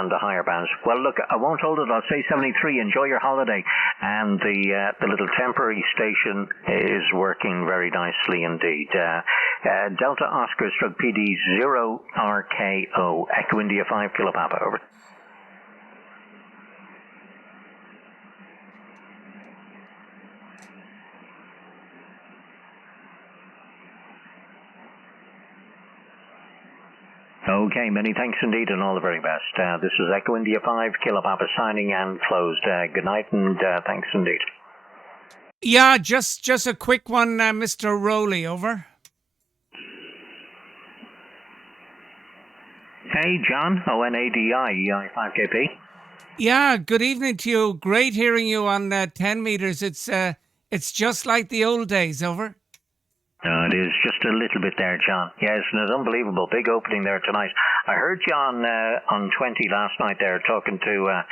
and the higher bands. Well, look, I won't hold it. I'll say 73. Enjoy your holiday. And the little temporary station is working very nicely indeed. Delta Oscar stroke PD 0 RKO. Echo India 5 Kilo Papa, over. Okay, many thanks indeed, and all the very best. This is Echo India 5 Kilo Papa signing and closed. Good night, and thanks indeed. Yeah, just a quick one, Mr. Rowley, over. Hey, John, ONADI, EI5KP. Yeah, good evening to you. Great hearing you on 10 meters. It's just like the old days, over. It is just a little bit there, John. Yes, and it's unbelievable. Big opening there tonight. I heard you on 20 last night there talking to,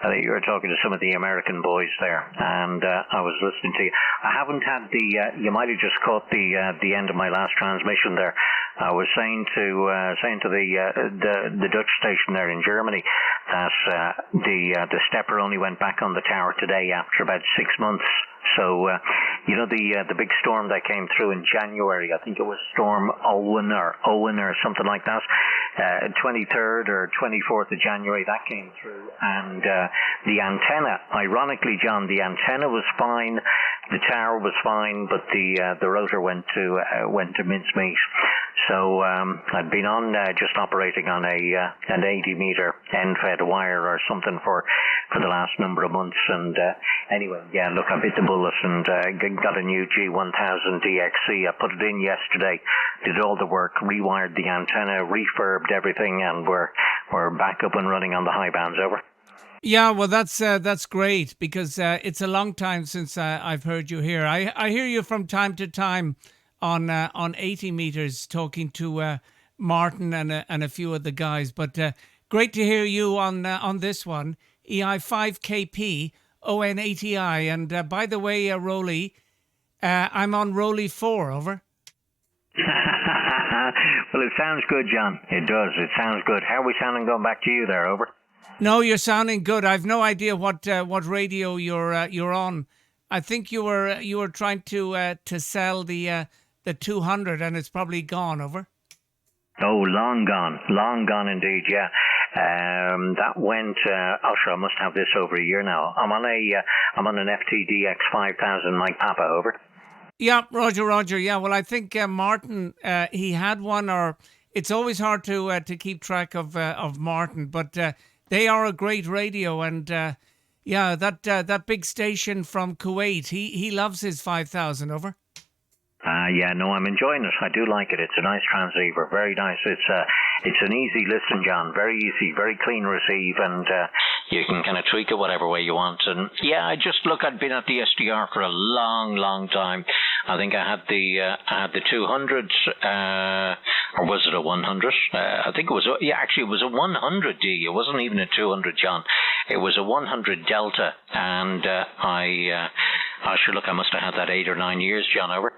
I think you were talking to some of the American boys there, and I was listening to you. I haven't had you might have just caught the end of my last transmission there. I was saying to the Dutch station there in Germany that the stepper only went back on the tower today after about 6 months. So, the big storm that came through in January, I think it was Storm Owen or something like that, 23rd or 24th of January, that came through. And the antenna, ironically, John, the antenna was fine, the tower was fine, but the rotor went to mincemeat. So I'd been on just operating on an 80-meter end-fed wire or something for the last number of months. And anyway, yeah, look, I bit the bullet and got a new G1000 DXC. I put it in yesterday, did all the work, rewired the antenna, refurbed everything, and we're back up and running on the high bands, over. Yeah, well, that's great, because it's a long time since I've heard you here. I hear you from time to time on 80 meters talking to Martin and a few of the guys, but great to hear you on this one, EI5KP ON80I. And by the way, Rowley, I'm on Rowley 4, over. Well, it sounds good, John. It does. It sounds good. How are we sounding going back to you there, over? No, you're sounding good. I've no idea what radio you're on. I think you were trying to sell the 200, and it's probably gone, over. Oh, long gone indeed. Yeah, that went. Sure, I must have this over a year now. I'm on an FTDX 5000 Mike Papa, over. Yeah, Roger. Yeah, well, I think Martin he had one, or it's always hard to keep track of Martin, but they are a great radio, and yeah, that big station from Kuwait, he loves his 5000, over. Yeah, no, I'm enjoying it. I do like it. It's a nice transceiver, very nice. It's an easy listen, John. Very easy, very clean receive, and you can kind of tweak it whatever way you want. And yeah, I'd been at the SDR for a long time. I think I had the 200, or was it a 100? I think it was. Actually, it was a 100D. It wasn't even a 200, John. It was a 100 Delta, and I must have had that 8 or 9 years, John, over.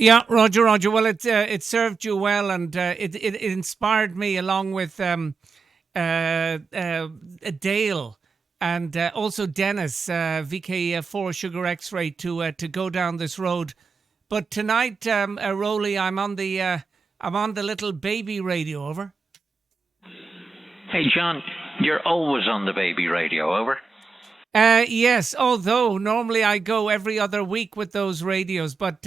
Yeah, Roger. Well, it served you well, and it inspired me, along with Dale and also Dennis, VK4 Sugar X-Ray, to go down this road. But tonight, Rowley, I'm on the little baby radio, over. Hey, John, you're always on the baby radio, over. Yes, although normally I go every other week with those radios, but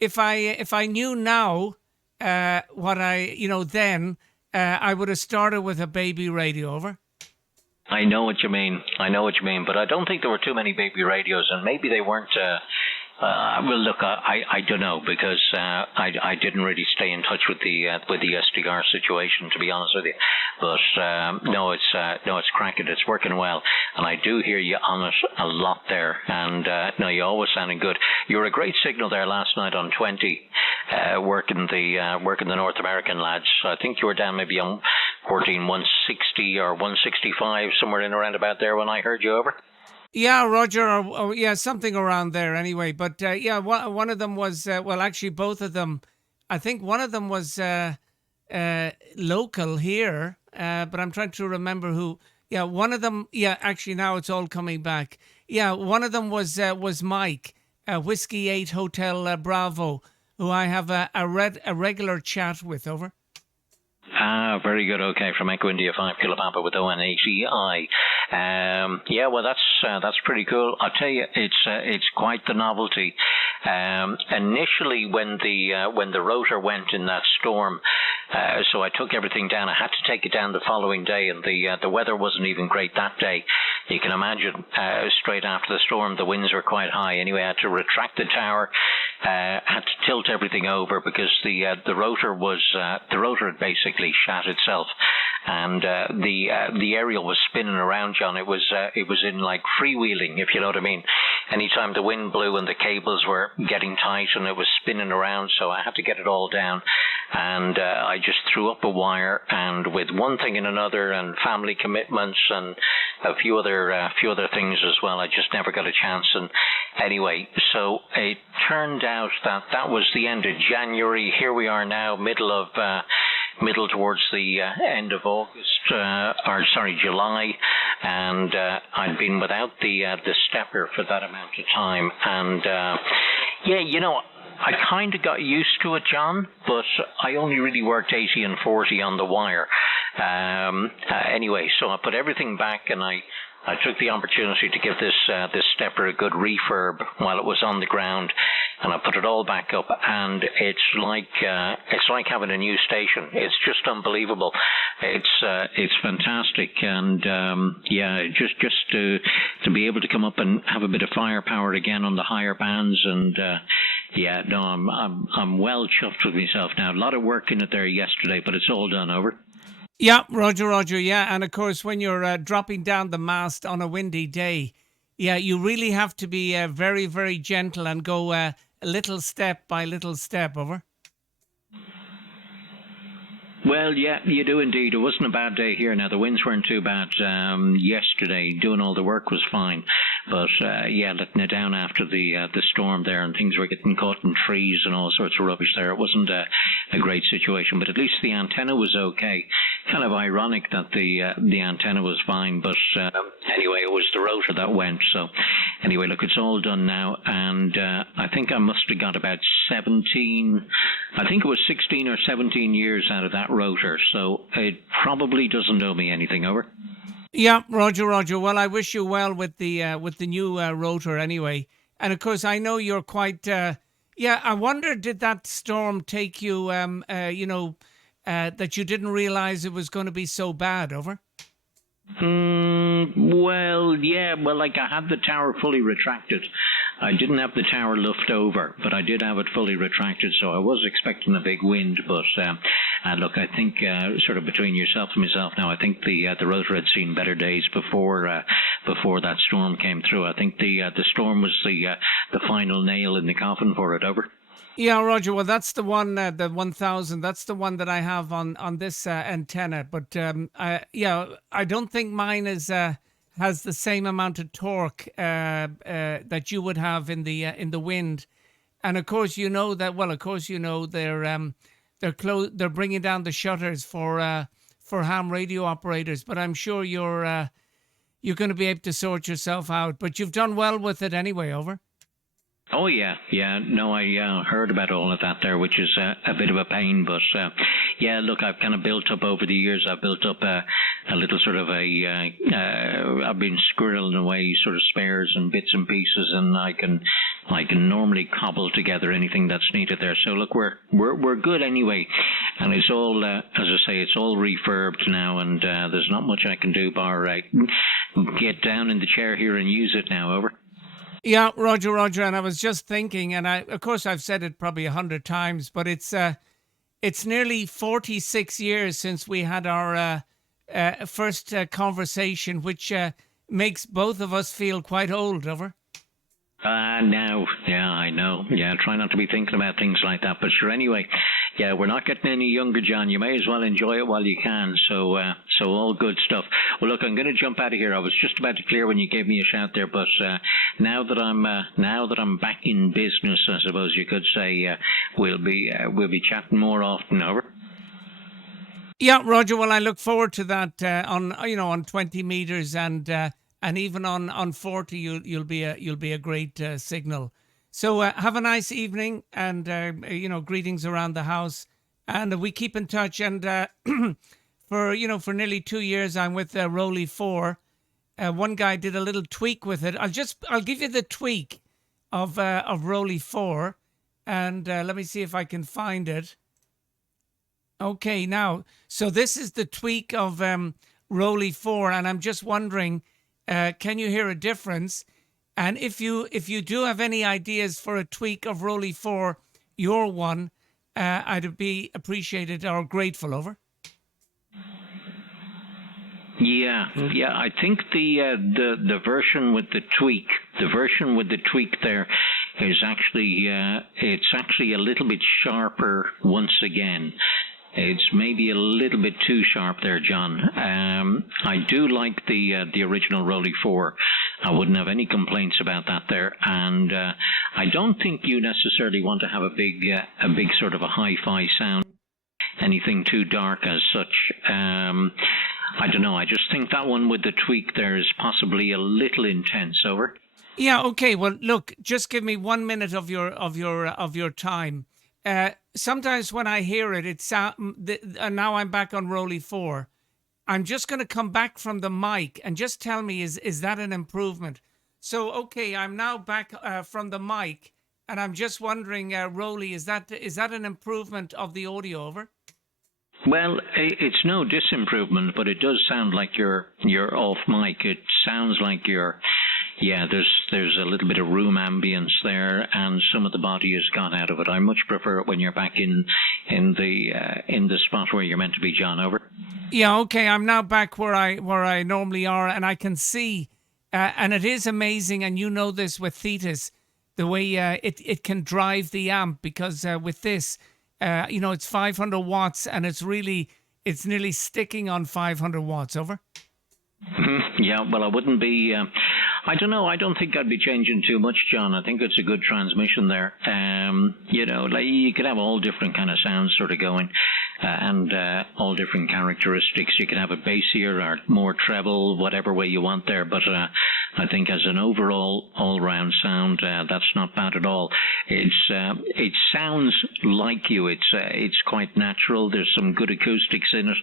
if I knew now what then I would have started with a baby radio, over. I know what you mean, but I don't think there were too many baby radios, and maybe they weren't. Well, look, I don't know, because I didn't really stay in touch with the SDR situation, to be honest with you. But no, it's cracking. It's working well, and I do hear you on it a lot there. And no, you're always sounding good. You were a great signal there last night on 20, working the North American lads. I think you were down maybe on 160 or 165, somewhere in around about there when I heard you, over. Yeah, Roger, or yeah, something around there anyway. But yeah, one of them was, well, actually both of them. I think one of them was local here, but I'm trying to remember who. Yeah, one of them. Yeah, actually, now it's all coming back. Yeah, one of them was Mike, Whiskey 8 Hotel Bravo, who I have a regular chat with. Over. Very good. Okay, from Echo India 5 Kilo Papa with ONATI. Yeah, well, that's pretty cool. I'll tell you, it's quite the novelty. Initially, when the rotor went in that storm, so I took everything down. I had to take it down the following day, and the weather wasn't even great that day. You can imagine, straight after the storm, the winds were quite high. Anyway, I had to retract the tower, had to tilt everything over because the rotor had basically shat itself, and the aerial was spinning around, John. It was in like freewheeling, if you know what I mean. Anytime the wind blew and the cables were getting tight and it was spinning around, so I had to get it all down, and I just threw up a wire, and with one thing and another, and family commitments and a few other things as well, I just never got a chance. And anyway, so it turned out that was the end of January. Here we are now, middle towards the end of July, and I'd been without the stepper for that amount of time, and yeah, you know, I kind of got used to it, John, but I only really worked 80 and 40 on the wire. Anyway, so I put everything back, and I took the opportunity to give this stepper a good refurb while it was on the ground, and I put it all back up, and it's like having a new station. It's just unbelievable. It's fantastic, and yeah, just to be able to come up and have a bit of firepower again on the higher bands, and yeah, no, I'm well chuffed with myself now. A lot of work in it there yesterday, but it's all done. Over. Yeah, Roger, yeah. And of course, when you're dropping down the mast on a windy day, yeah, you really have to be very, very gentle and go little step by little step. Over. Well, yeah, you do indeed. It wasn't a bad day here. Now, the winds weren't too bad yesterday. Doing all the work was fine. But, yeah, letting it down after the storm there, and things were getting caught in trees and all sorts of rubbish there. It wasn't a great situation, but at least the antenna was okay. Kind of ironic that the antenna was fine, but anyway, it was the rotor that went. So anyway, look, it's all done now, and I think I must have got about 16 or 17 years out of that rotor, so it probably doesn't owe me anything. Over. Yeah, Roger. Well, I wish you well with the new rotor anyway. And of course, I know you're quite. Yeah, I wonder, did that storm take you? That you didn't realize it was going to be so bad. Over. Well, yeah. Well, like I had the tower fully retracted. I didn't have the tower luffed over, but I did have it fully retracted, so I was expecting a big wind. But look, I think sort of between yourself and myself now, I think the rotor had seen better days before that storm came through. I think the storm was the final nail in the coffin for it. Over. Yeah, Roger. Well, that's the one, the 1000. That's the one that I have on this antenna. But I don't think mine has the same amount of torque that you would have in the wind. And of course, you know that. Well, of course, you know they're bringing down the shutters for ham radio operators. But I'm sure you're going to be able to sort yourself out. But you've done well with it anyway. Over. Oh, yeah. No, I heard about all of that there, which is a bit of a pain. But, yeah, look, I've kind of built up over the years. I've built up a little sort of I've been squirreling away sort of spares and bits and pieces, and I can normally cobble together anything that's needed there. So, look, we're good anyway. And it's all, as I say, it's all refurbed now, and there's not much I can do bar get down in the chair here and use it now. Over. Yeah, Roger, and I was just thinking, and of course I've said it probably 100 times, but it's nearly 46 years since we had our first conversation, which makes both of us feel quite old. Over. Now, yeah, I know. Yeah, try not to be thinking about things like that. But sure, anyway, yeah, we're not getting any younger, John. You may as well enjoy it while you can. So all good stuff. Well, look, I'm going to jump out of here. I was just about to clear when you gave me a shout there, but now that I'm back in business, I suppose you could say, we'll be chatting more often. Over. Yeah, Roger. Well, I look forward to that on 20 meters and even on 40. You'll be a great signal. So have a nice evening, and greetings around the house, and we keep in touch. And for nearly 2 years, I'm with Rowley 4. One guy did a little tweak with it. I'll give you the tweak of Rowley 4, and let me see if I can find it. Okay, now, so this is the tweak of Rowley 4, and I'm just wondering, can you hear a difference? And if you do have any ideas for a tweak of Rowley 4, your one, I'd be appreciated or grateful. Over. Yeah. I think the version with the tweak there is actually it's actually a little bit sharper once again. It's maybe a little bit too sharp there, John. I do like the original Rowley 4. I wouldn't have any complaints about that there, and I don't think you necessarily want to have a big sort of a hi-fi sound, anything too dark as such. I don't know. I just think that one with the tweak there is possibly a little intense. Over. Yeah. Okay. Well, look. Just give me 1 minute of your time. Sometimes when I hear it, and now I'm back on Rowley 4. I'm just going to come back from the mic and just tell me is that an improvement? So okay, I'm now back from the mic, and I'm just wondering, Rowley, is that an improvement of the audio? Over. Well, it's no disimprovement, but it does sound like you're off mic. It sounds like there's a little bit of room ambience there, and some of the body has gone out of it. I much prefer it when you're back in the spot where you're meant to be, John. Over. Yeah, okay. I'm now back where I normally are, and I can see, and it is amazing. And you know this with Thetis, the way it can drive the amp, because with this. It's 500 watts, and it's nearly sticking on 500 watts. Over. Yeah, well, I wouldn't be. I don't know. I don't think I'd be changing too much, John. I think it's a good transmission there. Like you could have all different kind of sounds sort of going, and all different characteristics. You could have a bassier or more treble, whatever way you want there. But I think as an overall all-round sound, that's not bad at all. It sounds like you. It's quite natural. There's some good acoustics in it.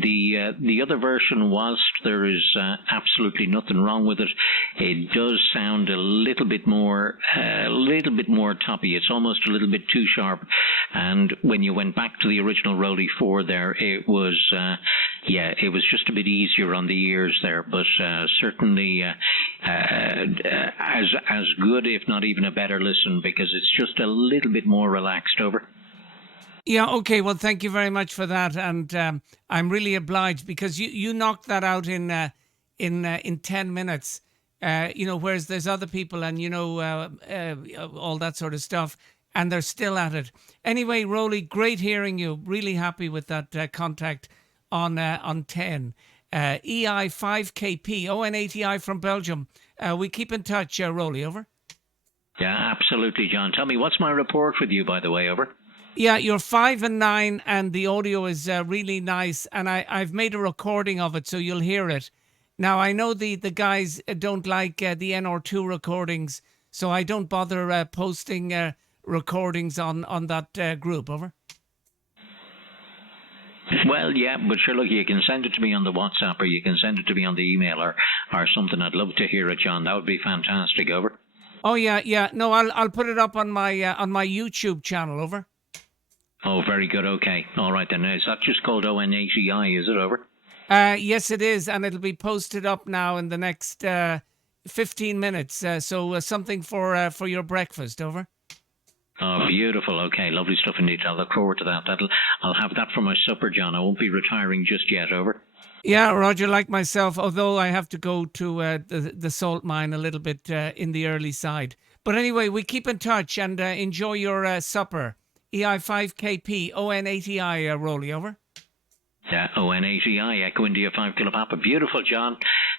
The other version, whilst there is absolutely nothing wrong with it, it does sound a little bit more toppy. It's almost a little bit too sharp. And when you went back to the original Rowley 4 there, it was just a bit easier on the ears there. But certainly as good, if not even a better listen, because it's just a little bit more relaxed. Over. Yeah, okay. Well, thank you very much for that, and I'm really obliged, because you knocked that out in 10 minutes. Whereas there's other people, and all that sort of stuff, and they're still at it. Anyway, Rowley, great hearing you. Really happy with that contact on 10. EI5KP, ON80i from Belgium. We keep in touch, Rowley. Over. Yeah, absolutely, John. Tell me, what's my report with you, by the way? Over. Yeah, you're 5 and 9, and the audio is really nice, and I've made a recording of it, so you'll hear it. Now, I know the guys don't like the NR2 recordings, so I don't bother posting recordings on that group. Over. Well, yeah, but sure, look, you can send it to me on the WhatsApp, or you can send it to me on the email, or something. I'd love to hear it, John. That would be fantastic. Over. Oh yeah. No, I'll put it up on my YouTube channel. Over. Oh, very good. Okay. All right then. Is that just called ON80i? Is it? Over. Yes, it is, and it'll be posted up now in the next 15 minutes. So something for your breakfast. Over. Oh, beautiful. Okay, lovely stuff indeed. I'll look forward to that. I'll have that for my supper, John. I won't be retiring just yet. Over. Yeah, Roger, like myself, although I have to go to the salt mine a little bit in the early side. But anyway, we keep in touch, and enjoy your supper. EI5KP, ON80i, Rowley. Over. ON80i, Echo India 5 Kilo Papa. Beautiful, John.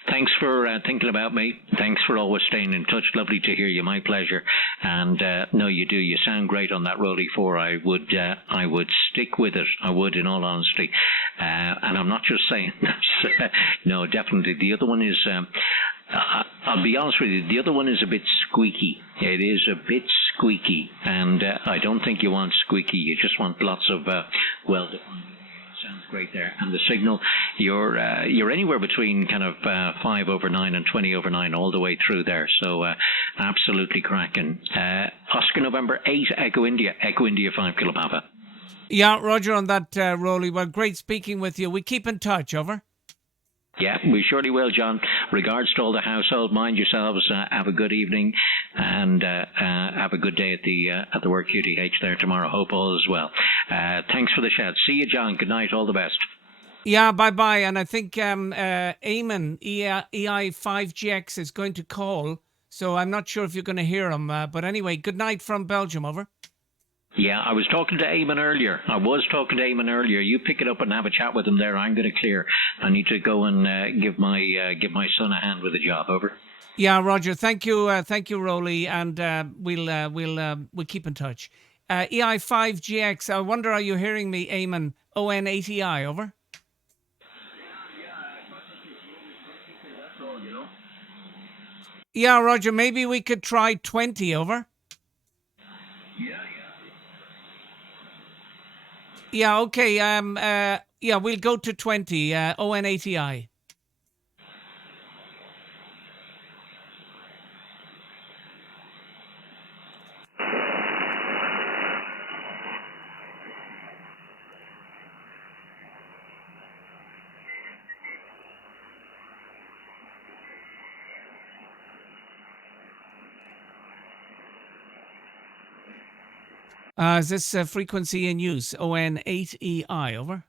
Thanks for thinking about me. Thanks for always staying in touch. Lovely to hear you. My pleasure. And no, you do. You sound great on that Rolly 4. I would stick with it. I would, in all honesty. And I'm not just saying this. No, definitely. The other one is. I'll be honest with you. The other one is a bit squeaky. It is a bit squeaky, and I don't think you want squeaky. You just want lots of well-defined. Sounds great there. And the signal, you're anywhere between kind of 5 over 9 and 20 over 9 all the way through there. So absolutely cracking. Oscar November 8, Echo India 5 Kilo Papa. Yeah, Roger on that, Rolly. Well, great speaking with you. We keep in touch, over. Yeah, we surely will, John. Regards to all the household. Mind yourselves. Have a good evening, and have a good day at the work QTH there tomorrow. Hope all is well. Thanks for the shout. See you, John. Good night. All the best. Yeah, bye-bye. And I think Eamon, EI5GX, is going to call, so I'm not sure if you're going to hear him. But anyway, good night from Belgium, over. Yeah, I was talking to Eamon earlier. You pick it up and have a chat with him there. I'm going to clear. I need to go and give my son a hand with a job. Over. Yeah, Roger. Thank you, Rolly, and we'll keep in touch. EI5GX. I wonder, are you hearing me, Eamon? ON80I. Over. Yeah, Roger. Maybe we could try 20. Over. Yeah, okay. Yeah, we'll go to 20. ON80I. Is this frequency in use? ON8EI, over?